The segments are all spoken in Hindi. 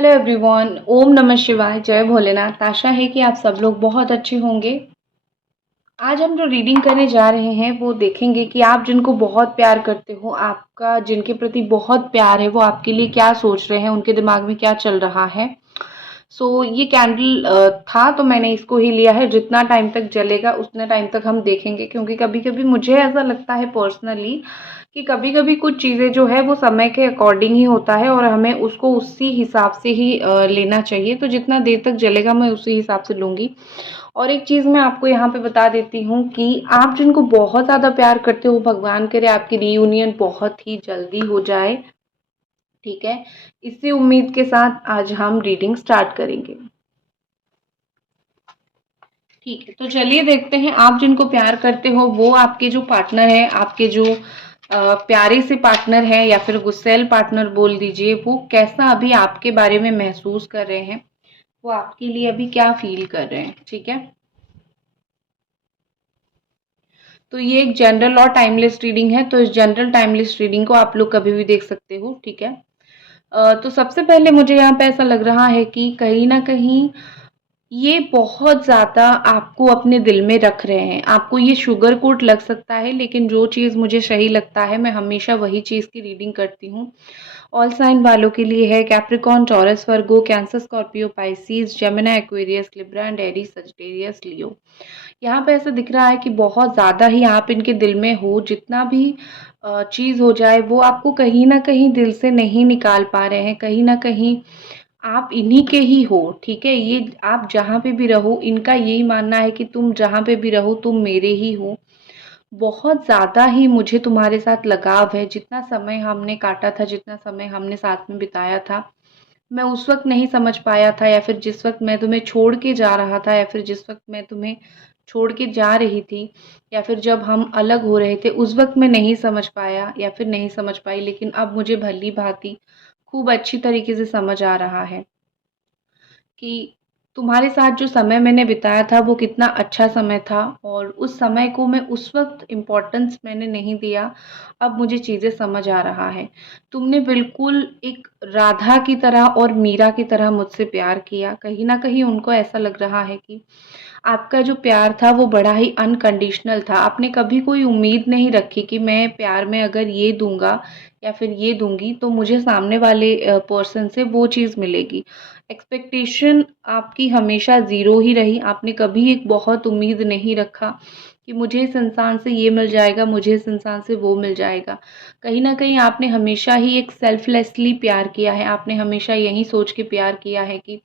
Hello everyone. ओम नमः शिवाय। जय भोलेनाथ। आशा है कि आप सब लोग बहुत अच्छे होंगे। आज हम जो रीडिंग करने जा रहे हैं वो देखेंगे कि आप जिनको बहुत प्यार करते हो, आपका जिनके प्रति बहुत प्यार है, वो आपके लिए क्या सोच रहे हैं, उनके दिमाग में क्या चल रहा है। ये कैंडल था तो मैंने इसको ही लिया है। जितना टाइम तक जलेगा उतने टाइम तक हम देखेंगे, क्योंकि कभी कभी मुझे ऐसा लगता है पर्सनली कि कभी कभी कुछ चीज़ें जो है वो समय के अकॉर्डिंग ही होता है और हमें उसको उसी हिसाब से ही लेना चाहिए। तो जितना देर तक जलेगा मैं उसी हिसाब से लूँगी। और एक चीज़ मैं आपको यहाँ पे बता देती हूँ कि आप जिनको बहुत ज़्यादा प्यार करते हो, भगवान करे आपकी रीयूनियन बहुत ही जल्दी हो जाए। ठीक है, इसी उम्मीद के साथ आज हम रीडिंग स्टार्ट करेंगे। ठीक है, तो चलिए देखते हैं आप जिनको प्यार करते हो वो आपके जो पार्टनर है, आपके जो प्यारे से पार्टनर है या फिर गुस्सैल पार्टनर बोल दीजिए, वो कैसा अभी आपके बारे में महसूस कर रहे हैं, वो आपके लिए अभी क्या फील कर रहे हैं। ठीक है, तो ये एक जनरल और टाइमलेस रीडिंग है, तो इस जनरल टाइमलेस रीडिंग को आप लोग कभी भी देख सकते हो। ठीक है, तो सबसे पहले मुझे यहाँ पे ऐसा लग रहा है कि कहीं ना कहीं ये बहुत ज़्यादा आपको अपने दिल में रख रहे हैं। आपको ये शुगर कोट लग सकता है, लेकिन जो चीज़ मुझे सही लगता है मैं हमेशा वही चीज़ की रीडिंग करती हूँ। ऑल साइन वालों के लिए है Capricorn, Taurus, Virgo, Cancer, Scorpio, Pisces, Gemini, Aquarius, Libra and Aries, Sagittarius, Leo. यहाँ पे ऐसा दिख रहा है कि बहुत ज़्यादा ही आप इनके दिल में हो। जितना भी चीज़ हो जाए वो आपको कहीं ना कहीं दिल से नहीं निकाल पा रहे हैं। कहीं ना कहीं आप इन्हीं के ही हो। ठीक है, ये आप जहाँ पे भी रहो, इनका यही मानना है कि तुम जहाँ पे भी रहो तुम मेरे ही हो। बहुत ज़्यादा ही मुझे तुम्हारे साथ लगाव है। जितना समय हमने काटा था, जितना समय हमने साथ में बिताया था, मैं उस वक्त नहीं समझ पाया था, या फिर जिस वक्त मैं तुम्हें छोड़ के जा रहा था, या फिर जिस वक्त मैं तुम्हें छोड़ के जा रही थी, या फिर जब हम अलग हो रहे थे उस वक्त मैं नहीं समझ पाया या फिर नहीं समझ पाई। लेकिन अब मुझे भली भांति खूब अच्छी तरीके से समझ आ रहा है कि तुम्हारे साथ जो समय मैंने बिताया था वो कितना अच्छा समय था, और उस समय को मैं उस वक्त इम्पोर्टेंस मैंने नहीं दिया। अब मुझे चीज़ें समझ आ रहा है। तुमने बिल्कुल एक राधा की तरह और मीरा की तरह मुझसे प्यार किया। कहीं ना कहीं उनको ऐसा लग रहा है कि आपका जो प्यार था वो बड़ा ही अनकंडीशनल था। आपने कभी कोई उम्मीद नहीं रखी कि मैं प्यार में अगर ये दूंगा या फिर ये दूंगी तो मुझे सामने वाले पर्सन से वो चीज़ मिलेगी। एक्सपेक्टेशन आपकी हमेशा ज़ीरो ही रही। आपने कभी एक बहुत उम्मीद नहीं रखा कि मुझे इस इंसान से ये मिल जाएगा, मुझे इस इंसान से वो मिल जाएगा। कहीं न कहीं आपने हमेशा ही एक सेल्फलेसली प्यार किया है। आपने हमेशा यही सोच के प्यार किया है कि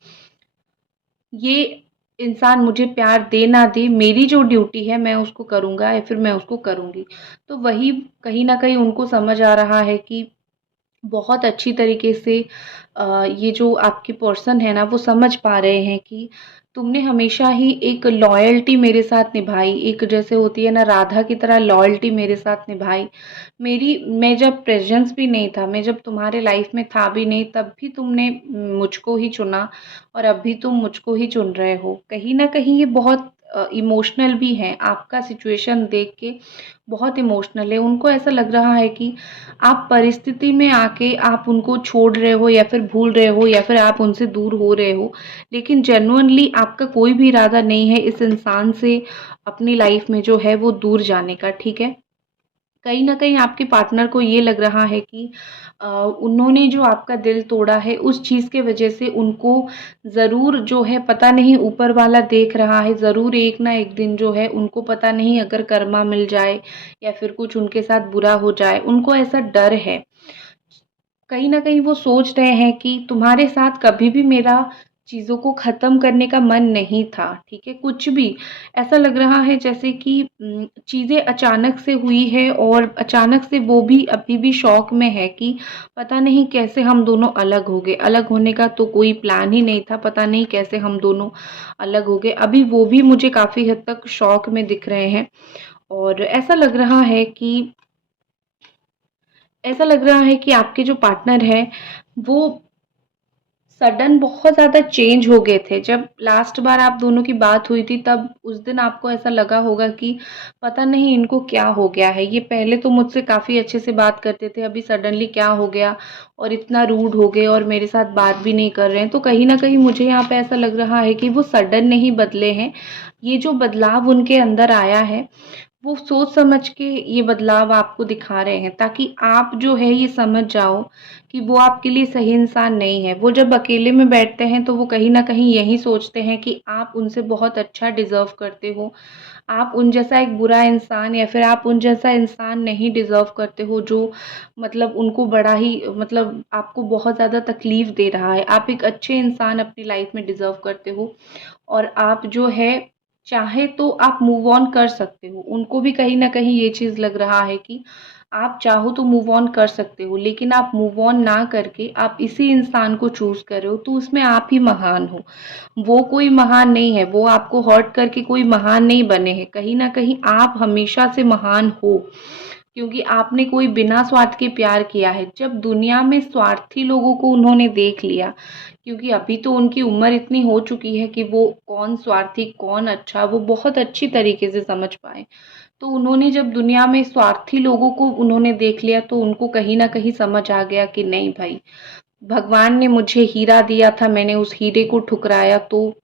ये इंसान मुझे प्यार दे ना दे, मेरी जो ड्यूटी है मैं उसको करूँगा या फिर मैं उसको करूँगी। तो वही कहीं न कहीं उनको समझ आ रहा है कि बहुत अच्छी तरीके से ये जो आपके पर्सन है ना वो समझ पा रहे हैं कि तुमने हमेशा ही एक लॉयल्टी मेरे साथ निभाई। एक जैसे होती है ना राधा की तरह लॉयल्टी मेरे साथ निभाई। मेरी मैं जब प्रेजेंस भी नहीं था, मैं जब तुम्हारे लाइफ में था भी नहीं, तब भी तुमने मुझको ही चुना, और अब भी तुम मुझको ही चुन रहे हो। कहीं ना कहीं ये बहुत इमोशनल भी है। आपका सिचुएशन देख के बहुत इमोशनल है। उनको ऐसा लग रहा है कि आप परिस्थिति में आके आप उनको छोड़ रहे हो या फिर भूल रहे हो या फिर आप उनसे दूर हो रहे हो, लेकिन जेन्युइनली आपका कोई भी इरादा नहीं है इस इंसान से अपनी लाइफ में जो है वो दूर जाने का। ठीक है, कहीं न कहीं आपके पार्टनर को ये लग रहा है कि उन्होंने जो आपका दिल तोड़ा है उस चीज़ के वजह से उनको ज़रूर जो है पता नहीं ऊपर वाला देख रहा है, ज़रूर एक ना एक दिन जो है उनको पता नहीं अगर कर्मा मिल जाए या फिर कुछ उनके साथ बुरा हो जाए, उनको ऐसा डर है। कहीं न कहीं वो सोच रहे हैं कि तुम्हारे साथ कभी भी मेरा चीज़ों को ख़त्म करने का मन नहीं था। ठीक है? कुछ भी ऐसा लग रहा है जैसे कि चीज़ें अचानक से हुई है और अचानक से वो भी अभी भी शॉक में है कि पता नहीं कैसे हम दोनों अलग हो गए। अलग होने का तो कोई प्लान ही नहीं था, पता नहीं कैसे हम दोनों अलग हो गए। अभी वो भी मुझे काफ़ी हद तक शॉक में दिख रहे हैं, और ऐसा लग रहा है कि आपके जो पार्टनर है वो सडन बहुत ज़्यादा चेंज हो गए थे। जब लास्ट बार आप दोनों की बात हुई थी तब उस दिन आपको ऐसा लगा होगा कि पता नहीं इनको क्या हो गया है। ये पहले तो मुझसे काफ़ी अच्छे से बात करते थे, अभी सडनली क्या हो गया और इतना रूड हो गए और मेरे साथ बात भी नहीं कर रहे हैं। तो कहीं न कहीं मुझे यहाँ पे ऐसा लग रहा है कि वो सडन नहीं बदले हैं। ये जो बदलाव उनके अंदर आया है वो सोच समझ के ये बदलाव आपको दिखा रहे हैं ताकि आप जो है ये समझ जाओ कि वो आपके लिए सही इंसान नहीं है। वो जब अकेले में बैठते हैं तो वो कहीं न कहीं यही सोचते हैं कि आप उनसे बहुत अच्छा डिज़र्व करते हो। आप उन जैसा एक बुरा इंसान या फिर आप उन जैसा इंसान नहीं डिज़र्व करते हो जो मतलब उनको बड़ा ही मतलब आपको बहुत ज़्यादा तकलीफ़ दे रहा है। आप एक अच्छे इंसान अपनी लाइफ़ में डिज़र्व करते हो और आप जो है चाहे तो आप मूव ऑन कर सकते हो। उनको भी कहीं न कहीं ये चीज़ लग रहा है कि आप चाहो तो मूव ऑन कर सकते हो, लेकिन आप मूव ऑन ना करके आप इसी इंसान को चूज़ कर रहे हो, तो उसमें आप ही महान हो। वो कोई महान नहीं है, वो आपको हर्ट करके कोई महान नहीं बने हैं। कहीं न कहीं आप हमेशा से महान हो, क्योंकि आपने कोई बिना स्वार्थ के प्यार किया है। जब दुनिया में स्वार्थी लोगों को उन्होंने देख लिया, क्योंकि अभी तो उनकी उम्र इतनी हो चुकी है कि वो कौन स्वार्थी, कौन अच्छा, वो बहुत अच्छी तरीके से समझ पाए। तो उन्होंने जब दुनिया में स्वार्थी लोगों को उन्होंने देख लिया तो उनको कहीं न कहीं समझ आ गया कि नहीं भाई, भगवान ने मुझे हीरा दिया था, मैंने उस हीरे को ठुकराया तो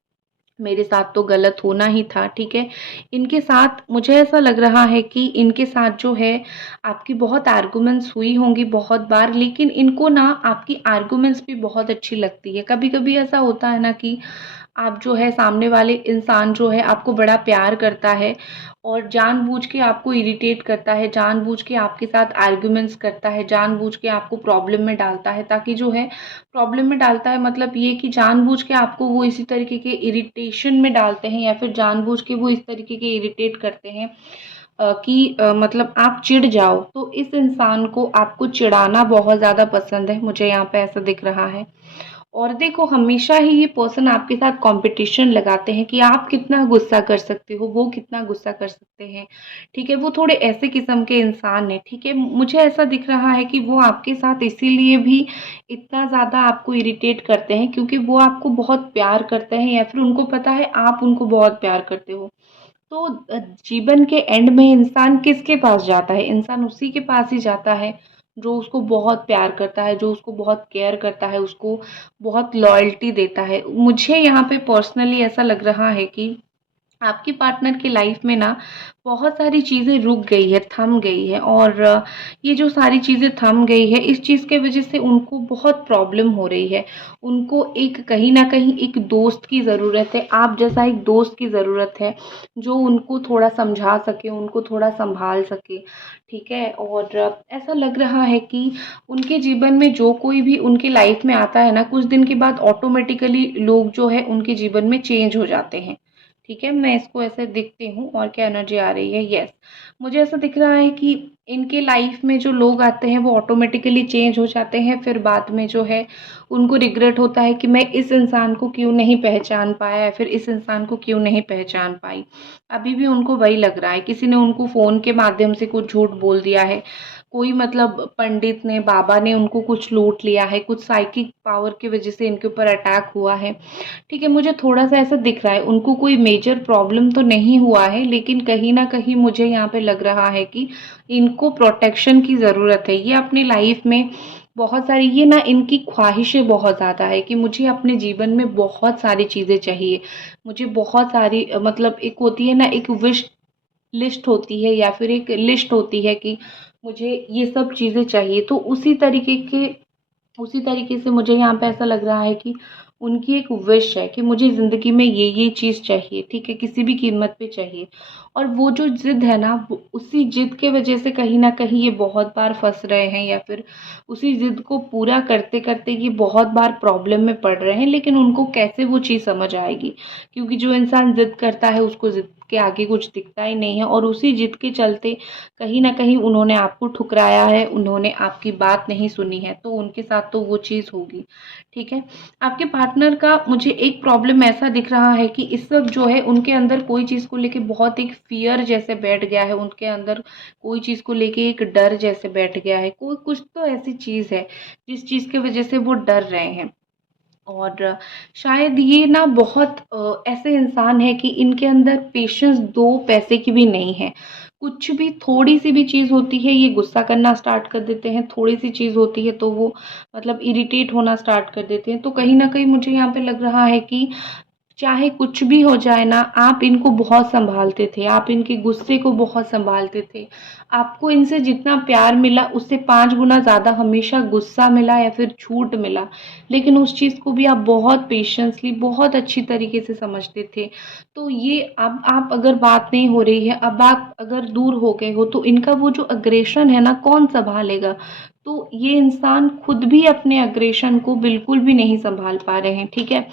मेरे साथ तो गलत होना ही था, ठीक है? इनके साथ मुझे ऐसा लग रहा है कि इनके साथ जो है आपकी बहुत आर्गुमेंट्स हुई होंगी बहुत बार, लेकिन इनको ना आपकी आर्गुमेंट्स भी बहुत अच्छी लगती है। कभी-कभी ऐसा होता है ना कि आप जो है सामने वाले इंसान जो है आपको बड़ा प्यार करता है और जानबूझ के आपको इरिटेट करता है, जानबूझ के आपके साथ आर्ग्यूमेंट्स करता है, जानबूझ के आपको प्रॉब्लम में डालता है ताकि जो है प्रॉब्लम में डालता है मतलब ये कि जानबूझ के आपको वो इसी तरीके के इरिटेशन में डालते हैं या फिर जानबूझ के वो इस तरीके के इरिटेट करते हैं कि मतलब आप चिढ़ जाओ। तो इस इंसान को आपको चिढ़ाना बहुत ज़्यादा पसंद है, मुझे यहाँ पे ऐसा दिख रहा है। और देखो हमेशा ही ये पर्सन आपके साथ कंपटीशन लगाते हैं कि आप कितना गुस्सा कर सकते हो, वो कितना गुस्सा कर सकते हैं, ठीक है? वो थोड़े ऐसे किस्म के इंसान हैं, ठीक है? मुझे ऐसा दिख रहा है कि वो आपके साथ इसीलिए भी इतना ज़्यादा आपको इरिटेट करते हैं क्योंकि वो आपको बहुत प्यार करते हैं या फिर उनको पता है आप उनको बहुत प्यार करते हो। तो जीवन के एंड में इंसान किसके पास जाता है? इंसान उसी के पास ही जाता है जो उसको बहुत प्यार करता है, जो उसको बहुत केयर करता है, उसको बहुत लॉयल्टी देता है। मुझे यहाँ पे पर्सनली ऐसा लग रहा है कि आपकी पार्टनर की लाइफ में ना बहुत सारी चीज़ें रुक गई है, थम गई है और ये जो सारी चीज़ें थम गई है, इस चीज़ के वजह से उनको बहुत प्रॉब्लम हो रही है। उनको एक कहीं न कहीं एक दोस्त की ज़रूरत है, आप जैसा एक दोस्त की ज़रूरत है, जो उनको थोड़ा समझा सके, उनको थोड़ा सँभाल सके, ठीक है? और ऐसा लग रहा है कि उनके जीवन में जो कोई भी उनकी लाइफ में आता है ना, कुछ दिन के बाद ऑटोमेटिकली लोग जो है उनके जीवन में चेंज हो जाते हैं। ठीक है, मैं इसको ऐसे देखती हूँ और क्या एनर्जी आ रही है, यस। मुझे ऐसा दिख रहा है कि इनके लाइफ में जो लोग आते हैं वो ऑटोमेटिकली चेंज हो जाते हैं, फिर बाद में जो है उनको रिग्रेट होता है कि मैं इस इंसान को क्यों नहीं पहचान पाया या फिर इस इंसान को क्यों नहीं पहचान पाई। अभी भी उनको वही लग रहा है, किसी ने उनको फ़ोन के माध्यम से कुछ झूठ बोल दिया है, कोई मतलब पंडित ने, बाबा ने उनको कुछ लूट लिया है, कुछ साइकिक पावर की वजह से इनके ऊपर अटैक हुआ है। ठीक है, मुझे थोड़ा-सा ऐसा दिख रहा है, उनको कोई मेजर प्रॉब्लम तो नहीं हुआ है, लेकिन कहीं न कहीं मुझे यहाँ पे लग रहा है कि इनको प्रोटेक्शन की ज़रूरत है। ये अपनी लाइफ़ में बहुत सारी ये ना इनकी ख्वाहिशें बहुत ज़्यादा है कि मुझे अपने जीवन में बहुत सारी चीज़ें चाहिए। मुझे बहुत सारी मतलब एक होती है ना एक विश लिस्ट होती है या फिर एक लिस्ट होती है कि मुझे ये सब चीज़ें चाहिए। तो उसी तरीके से मुझे यहाँ पे ऐसा लग रहा है कि उनकी एक विश है कि मुझे ज़िंदगी में ये चीज़ चाहिए, ठीक है? किसी भी कीमत पे चाहिए और वो जो ज़िद है ना, वो उसी ज़िद के वजह से कहीं न कहीं ये बहुत बार फँस रहे हैं या फिर उसी ज़िद को पूरा करते-करते ये बहुत बार प्रॉब्लम में पड़ रहे हैं, लेकिन उनको कैसे वो चीज़ समझ आएगी? क्योंकि जो इंसान ज़िद करता है, उसको ज़िद के आगे कुछ दिखता ही नहीं है और उसी ज़िद के चलते कहीं न कहीं उन्होंने आपको ठुकराया है, उन्होंने आपकी बात नहीं सुनी है, तो उनके साथ तो वो चीज़ होगी, ठीक है? आपके पार्टनर का मुझे एक प्रॉब्लम ऐसा दिख रहा है कि इस वक़्त जो है उनके अंदर कोई चीज़ को लेके बहुत एक फ़ियर जैसे बैठ गया है, उनके अंदर कोई चीज़ को लेके एक डर जैसे बैठ गया है, कोई कुछ तो ऐसी चीज़ है, जिस चीज़ की वज़ह से वो डर रहे हैं। और शायद ये ना बहुत ऐसे इंसान है कि इनके अंदर पेशेंस 2 पैसे की भी नहीं है। कुछ भी थोड़ी-सी भी चीज़ होती है ये गुस्सा करना स्टार्ट कर देते हैं, थोड़ी-सी चीज़ होती है तो वो मतलब इरिटेट होना स्टार्ट कर देते हैं। तो कहीं न कहीं मुझे यहाँ पे लग रहा है कि चाहे कुछ भी हो जाए ना, आप इनको बहुत सँभालते थे, आप इनके गुस्से को बहुत सँभालते थे। आपको इनसे जितना प्यार मिला उससे 5 गुना ज़्यादा हमेशा गुस्सा मिला या फिर झूठ मिला। लेकिन उस चीज़ को भी आप बहुत पेशेंसली, बहुत अच्छी तरीके से समझते थे। तो ये अब आप अगर बात नहीं हो रही है, अब आप अगर दूर हो गए हो तो इनका वो जो अग्रेशन है ना कौन सँभालेगा? तो ये इंसान खुद भी अपने अग्रेशन को बिल्कुल भी नहीं सँभाल पा रहे हैं, ठीक है?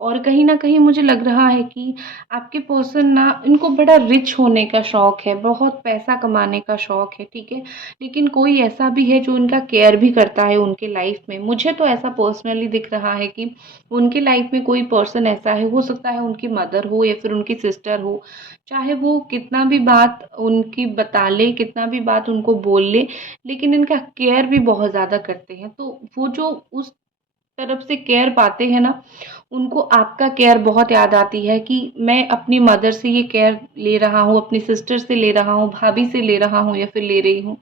और कहीं न कहीं मुझे लग रहा है कि आपके पर्सन ना इनको बड़ा रिच होने का शौक है, बहुत पैसा कमाने का शौक है, ठीक है? लेकिन कोई ऐसा भी है जो इनका केयर भी करता है उनके लाइफ़ में। मुझे तो ऐसा पर्सनली दिख रहा है कि उनके लाइफ़ में कोई पर्सन ऐसा है, हो सकता है उनकी मदर हो या फिर उनकी सिस्टर हो, चाहे वो कितना भी बात उनकी बता ले, कितना भी बात उनको बोल ले, लेकिन इनका केयर भी बहुत ज़्यादा करते हैं। तो वो जो उस तरफ से केयर पाते हैं ना, उनको आपका केयर बहुत याद आती है कि मैं अपनी मदर से ये केयर ले रहा हूँ, अपनी सिस्टर से ले रहा हूँ, भाभी से ले रहा हूँ या फिर ले रही हूँ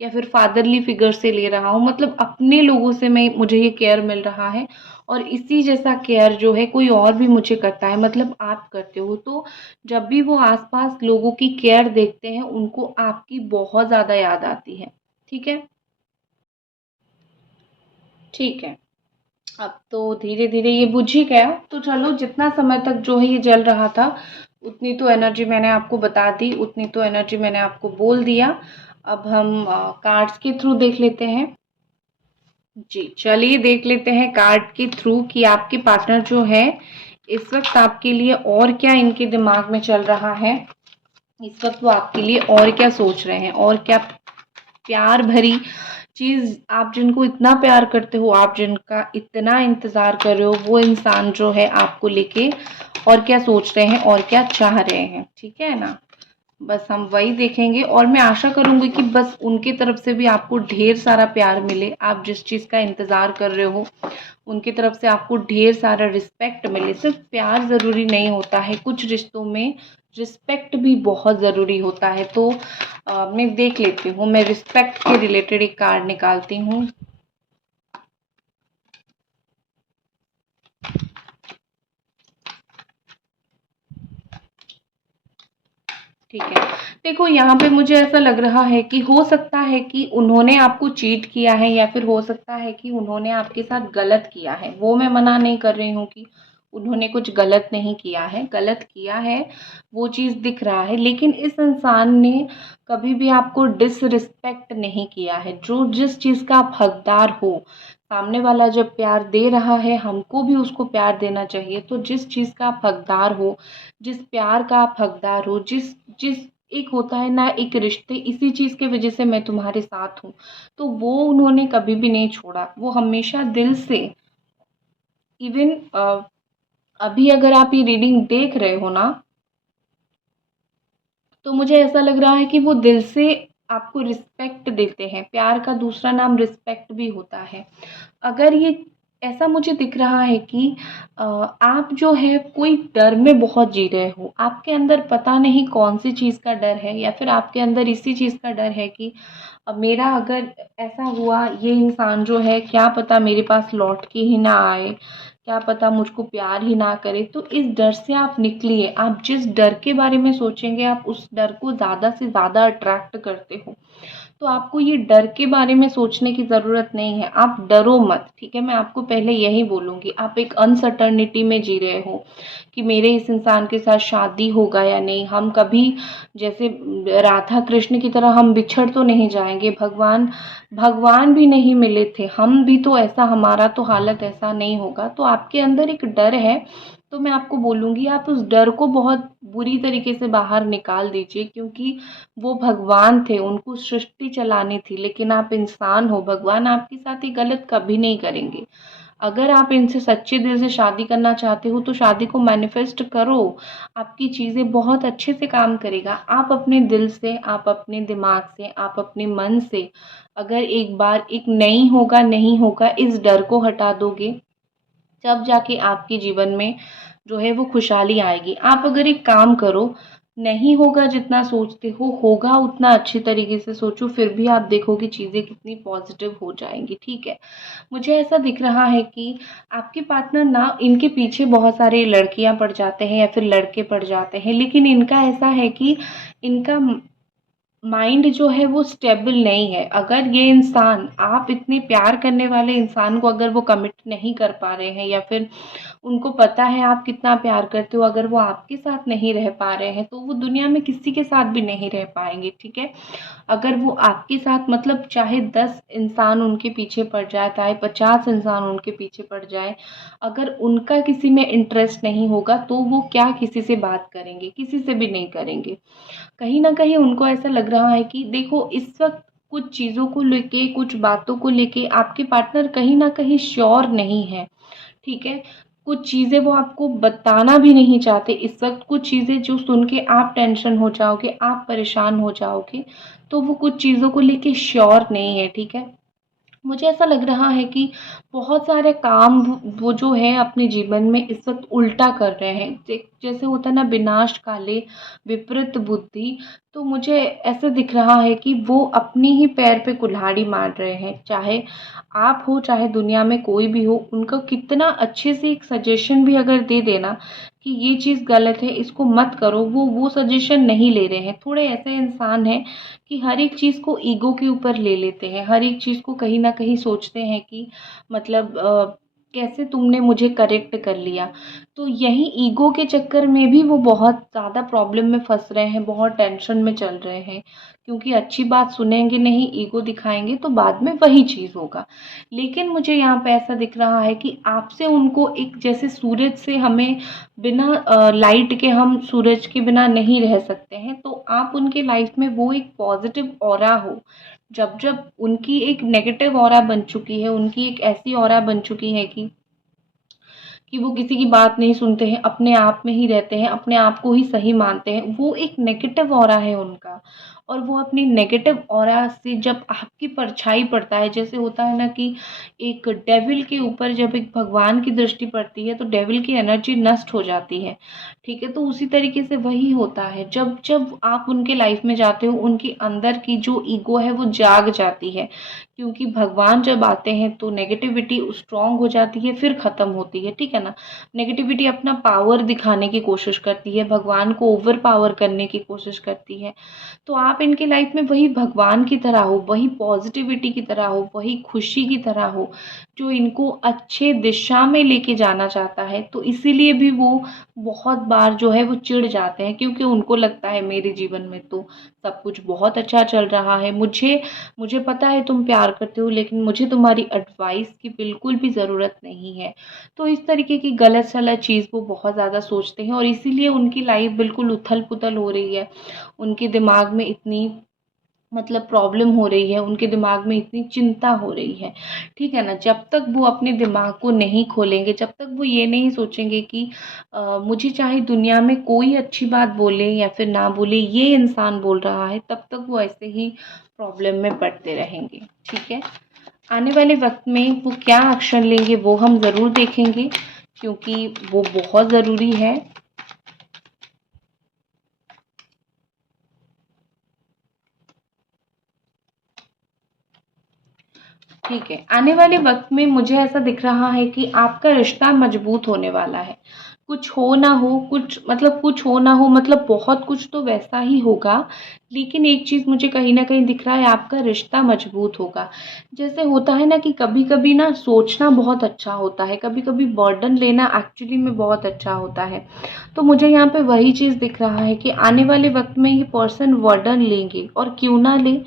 या फिर फादरली फिगर से ले रहा हूँ। मतलब अपने लोगों से मैं मुझे ये केयर मिल रहा है और इसी जैसा केयर जो है कोई और भी मुझे करता है, मतलब आप करते हो। तो जब भी वो आस-पास लोगों की केयर देखते हैं, उनको आपकी बहुत ज़्यादा याद आती है। ठीक है? ठीक है। अब तो धीरे-धीरे ये बुझ ही गया, तो चलो जितना समय तक जो है ये जल रहा था, उतनी तो एनर्जी मैंने आपको बता दी, उतनी तो एनर्जी मैंने आपको बोल दिया। अब हम कार्ड्स के थ्रू देख लेते हैं। जी, चलिए देख लेते हैं कार्ड के थ्रू कि आपके पार्टनर जो है, इस वक़्त आपके लिए और क्या इनके दिमाग में चल रहा है। इस वक़्त वो आपके लिए और क्या सोच रहे हैं और क्या प्यार भरी चीज़ आप जिनको इतना प्यार करते हो, आप जिनका इतना इंतज़ार कर रहे हो, वो इंसान जो है आपको लेके और क्या सोच रहे हैं और क्या चाह रहे हैं, ठीक है ना? बस हम वही देखेंगे और मैं आशा करूँगी कि बस उनकी तरफ से भी आपको ढेर सारा प्यार मिले, आप जिस चीज़ का इंतज़ार कर रहे हो, उनकी तरफ से आपको ढेर सारा रिस्पेक्ट मिले। सिर्फ़ प्यार ज़रूरी नहीं होता है, कुछ रिश्तों में रिस्पेक्ट भी बहुत ज़रूरी होता है। तो मैं देख लेती हूँ, मैं रिस्पेक्ट के रिलेटेड एक कार्ड निकालती हूँ। ठीक है। देखो यहाँ पे मुझे ऐसा लग रहा है कि हो सकता है कि उन्होंने आपको चीट किया है या फिर हो सकता है कि उन्होंने आपके साथ गलत किया है। वो मैं मना नहीं कर रही हूँ कि उन्होंने कुछ गलत नहीं किया है, गलत किया है, वो चीज़ दिख रहा है। लेकिन इस इंसान ने कभी भी आपको डिसरिस्पेक्ट नहीं किया है। जो जिस चीज़ का आप हकदार हो, सामने वाला जब प्यार दे रहा है, हमको भी उसको प्यार देना चाहिए। तो जिस चीज़ का आप हकदार हो, जिस प्यार का आप हकदार हो, जिस जिस एक होता है ना एक रिश्ते इसी चीज़ की वजह से मैं तुम्हारे साथ हूँ, तो वो उन्होंने कभी भी नहीं छोड़ा। वो हमेशा दिल से इवन अभी अगर आप ये रीडिंग देख रहे हो ना, तो मुझे ऐसा लग रहा है कि वो दिल से आपको रिस्पेक्ट देते हैं। प्यार का दूसरा नाम रिस्पेक्ट भी होता है। अगर ये ऐसा मुझे दिख रहा है कि आप जो है कोई डर में बहुत जी रहे हो। आपके अंदर पता नहीं कौन-सी चीज़ का डर है या फिर आपके अंदर इसी चीज़ का डर है कि मेरा अगर ऐसा हुआ, ये इंसान जो है क्या पता मेरे पास लौट के ही ना आए, क्या पता मुझको प्यार ही ना करे। तो इस डर से आप निकलिए। आप जिस डर के बारे में सोचेंगे, आप उस डर को ज़्यादा से ज़्यादा अट्रैक्ट करते हो। तो आपको ये डर के बारे में सोचने की ज़रूरत नहीं है, आप डरो मत, ठीक है? मैं आपको पहले यही बोलूँगी, आप एक अनसर्टेनिटी में जी रहे हो कि मेरे इस इंसान के साथ शादी होगा या नहीं, हम कभी जैसे राधा कृष्ण की तरह हम बिछड़ तो नहीं जाएँगे, भगवान भगवान भी नहीं मिले थे, हम भी तो ऐसा हमारा तो हालत ऐसा नहीं होगा। तो आपके अंदर एक डर है, तो मैं आपको बोलूँगी आप उस डर को बहुत बुरी तरीके से बाहर निकाल दीजिए क्योंकि वो भगवान थे, उनको सृष्टि चलानी थी, लेकिन आप इंसान हो, भगवान आपके साथ ये गलत कभी नहीं करेंगे। अगर आप इनसे सच्चे दिल से शादी करना चाहते हो, तो शादी को मैनिफेस्ट करो, आपकी चीज़ें बहुत अच्छे से काम करेगा। आप अपने दिल से, आप अपने दिमाग से, आप अपने मन से अगर एक बार एक नहीं होगा, नहीं होगा, इस डर को हटा दोगे जब जाके आपके जीवन में जो है वो खुशहाली आएगी। आप अगर एक काम करो, नहीं होगा जितना सोचते हो, होगा उतना अच्छे तरीके से सोचो, फिर भी आप देखोगे चीज़ें कितनी पॉजिटिव हो जाएँगी, ठीक है? मुझे ऐसा दिख रहा है कि आपके पार्टनर ना, इनके पीछे बहुत सारी लड़कियाँ पड़ जाते हैं या फिर लड़के पड़ जाते हैं, लेकिन इनका ऐसा है कि इनका माइंड जो है वो स्टेबल नहीं है। अगर ये इंसान, आप इतने प्यार करने वाले इंसान को अगर वो कमिट नहीं कर पा रहे हैं, या फिर उनको पता है आप कितना प्यार करते हो, अगर वो आपके साथ नहीं रह पा रहे हैं, तो वो दुनिया में किसी के साथ भी नहीं रह पाएँगे, ठीक है? अगर वो आपके साथ, मतलब चाहे 10 इंसान उनके पीछे पड़ जाए, चाहे 50 इंसान उनके पीछे पड़ जाए, अगर उनका किसी में इंटरेस्ट नहीं होगा, तो वो क्या किसी से बात करेंगे? किसी से भी नहीं करेंगे। कहीं न कहीं उनको ऐसा लग रहा है कि देखो, इस वक़्त कुछ चीज़ों को लेके, कुछ बातों को लेके आपके पार्टनर कहीं न कहीं श्योर नहीं है, ठीक है? कुछ चीज़ें वो आपको बताना भी नहीं चाहते इस वक़्त, कुछ चीज़ें जो सुन के आप टेंशन हो जाओगे, आप परेशान हो जाओगे, तो वो कुछ चीज़ों को लेके श्योर नहीं है, ठीक है? मुझे ऐसा लग रहा है कि बहुत सारे काम वो जो है अपने जीवन में इस वक़्त उल्टा कर रहे हैं। जैसे होता है ना, विनाश काले विपरीत बुद्धि, तो मुझे ऐसा दिख रहा है कि वो अपनी ही पैर पे कुल्हाड़ी मार रहे हैं। चाहे आप हो, चाहे दुनिया में कोई भी हो, उनको कितना अच्छे से एक सजेशन भी अगर दे देना कि ये चीज़ गलत है, इसको मत करो, वो सजेशन नहीं ले रहे हैं। थोड़े ऐसे इंसान हैं कि हर एक चीज़ को ईगो के ऊपर ले लेते हैं, हर एक चीज़ को कहीं न कहीं सोचते हैं कि मतलब कैसे तुमने मुझे करेक्ट कर लिया। तो यही ईगो के चक्कर में भी वो बहुत ज़्यादा प्रॉब्लम में फँस रहे हैं, बहुत टेंशन में चल रहे हैं, क्योंकि अच्छी बात सुनेंगे नहीं, ईगो दिखाएँगे, तो बाद में वही चीज़ होगा। लेकिन मुझे यहाँ पे ऐसा दिख रहा है कि आपसे उनको एक, जैसे सूरज से हमें बिना लाइट के, हम सूरज के बिना नहीं रह सकते हैं, तो आप उनके लाइफ में वो एक पॉजिटिव ऑरा हो। जब जब उनकी एक नेगेटिव ऑरा बन चुकी है, उनकी एक ऐसी ऑरा बन चुकी है कि वो किसी की बात नहीं सुनते हैं, अपने आप में ही रहते हैं, अपने आप को ही सही मानते हैं, वो एक नेगेटिव ऑरा है उनका। और वो अपनी नेगेटिव ऑरा से जब आपकी परछाई पड़ता है, जैसे होता है ना कि एक डेविल के ऊपर जब एक भगवान की दृष्टि पड़ती है, तो डेविल की एनर्जी नष्ट हो जाती है, ठीक है? तो उसी तरीके से वही होता है, जब जब आप उनके लाइफ में जाते हो, उनके अंदर की जो ईगो है वो जाग जाती है, क्योंकि भगवान जब आते हैं तो नेगेटिविटी स्ट्रांग हो जाती है, फिर ख़त्म होती है, ठीक है ना? नेगेटिविटी अपना पावर दिखाने की कोशिश करती है, भगवान को ओवर पावर करने की कोशिश करती है। तो आप इनके लाइफ में वही भगवान की तरह हो, वही पॉजिटिविटी की तरह हो, वही खुशी की तरह हो, जो इनको अच्छे दिशा में लेके जाना चाहता है। तो इसीलिए भी वो बहुत बार जो है वो चिढ़ जाते हैं, क्योंकि उनको लगता है मेरे जीवन में तो सब कुछ बहुत अच्छा चल रहा है, मुझे मुझे पता है तुम प्यार करते हो, लेकिन मुझे तुम्हारी एडवाइस की बिल्कुल भी ज़रूरत नहीं है। तो इस तरीके की गलत-सलत चीज़ वो बहुत ज़्यादा सोचते हैं, और इसीलिए उनकी लाइफ़ बिल्कुल उथल-पुथल हो रही है। उनके दिमाग में इतनी, मतलब प्रॉब्लम हो रही है, उनके दिमाग में इतनी चिंता हो रही है, ठीक है ना? जब तक वो अपने दिमाग को नहीं खोलेंगे, जब तक वो ये नहीं सोचेंगे कि मुझे चाहे दुनिया में कोई अच्छी बात बोले या फिर ना बोले, ये इंसान बोल रहा है, तब तक वो ऐसे ही प्रॉब्लम में पड़ते रहेंगे, ठीक है? आने वाले वक़्त में वो क्या एक्शन लेंगे वो हम ज़रूर देखेंगे, क्योंकि वो बहुत ज़रूरी है। ठीक है, आने वाले वक़्त में मुझे ऐसा दिख रहा है कि आपका रिश्ता मज़बूत होने वाला है। कुछ हो ना हो, कुछ हो ना हो, मतलब बहुत कुछ तो वैसा ही होगा, लेकिन एक चीज़ मुझे कहीं न कहीं दिख रहा है, आपका रिश्ता मज़बूत होगा। जैसे होता है ना कि कभी-कभी ना सोचना बहुत अच्छा होता है, कभी-कभी बर्डन लेना एक्चुअली में बहुत अच्छा होता है। तो मुझे यहाँ पे वही चीज़ दिख रहा है कि आने वाले वक़्त में ये पर्सन बर्डन लेंगे, और क्यों ना लें,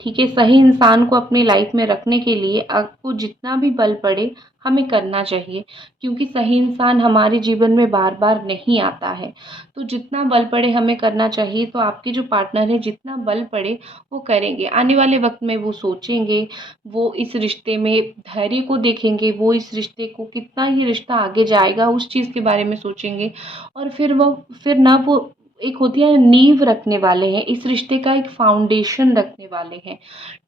ठीक है? सही इंसान को अपनी लाइफ में रखने के लिए आपको जितना भी बल पड़े, हमें करना चाहिए, क्योंकि सही इंसान हमारे जीवन में बार-बार नहीं आता है। तो जितना बल पड़े हमें करना चाहिए, तो आपके जो पार्टनर हैं, जितना बल पड़े वो करेंगे। आने वाले वक़्त में वो सोचेंगे, वो इस रिश्ते में धैर्य को देखेंगे, वो इस रिश्ते को, कितना ये रिश्ता आगे जाएगा उस चीज़ के बारे में सोचेंगे, और फिर ना वो एक होती है नींव रखने वाले हैं, इस रिश्ते का एक फाउंडेशन रखने वाले हैं,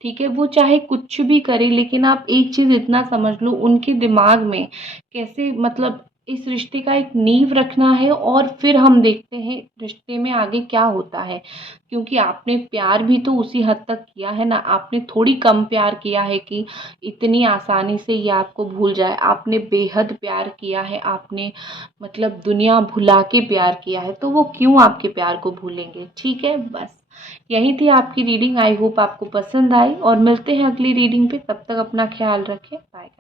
ठीक है। वो चाहे कुछ भी करे, लेकिन आप एक चीज़ इतना समझ लो, उनके दिमाग में कैसे मतलब इस रिश्ते का एक नींव रखना है, और फिर हम देखते हैं रिश्ते में आगे क्या होता है। क्योंकि आपने प्यार भी तो उसी हद तक किया है ना, आपने थोड़ी कम प्यार किया है कि इतनी आसानी से ये आपको भूल जाए। आपने बेहद प्यार किया है, आपने मतलब दुनिया भुला के प्यार किया है, तो वो क्यों आपके प्यार को भूलेंगे। ठीक है, बस यही थी आपकी रीडिंग। आई होप आपको पसंद आई, और मिलते हैं अगली रीडिंग पे। तब तक अपना ख्याल रखें। बाय।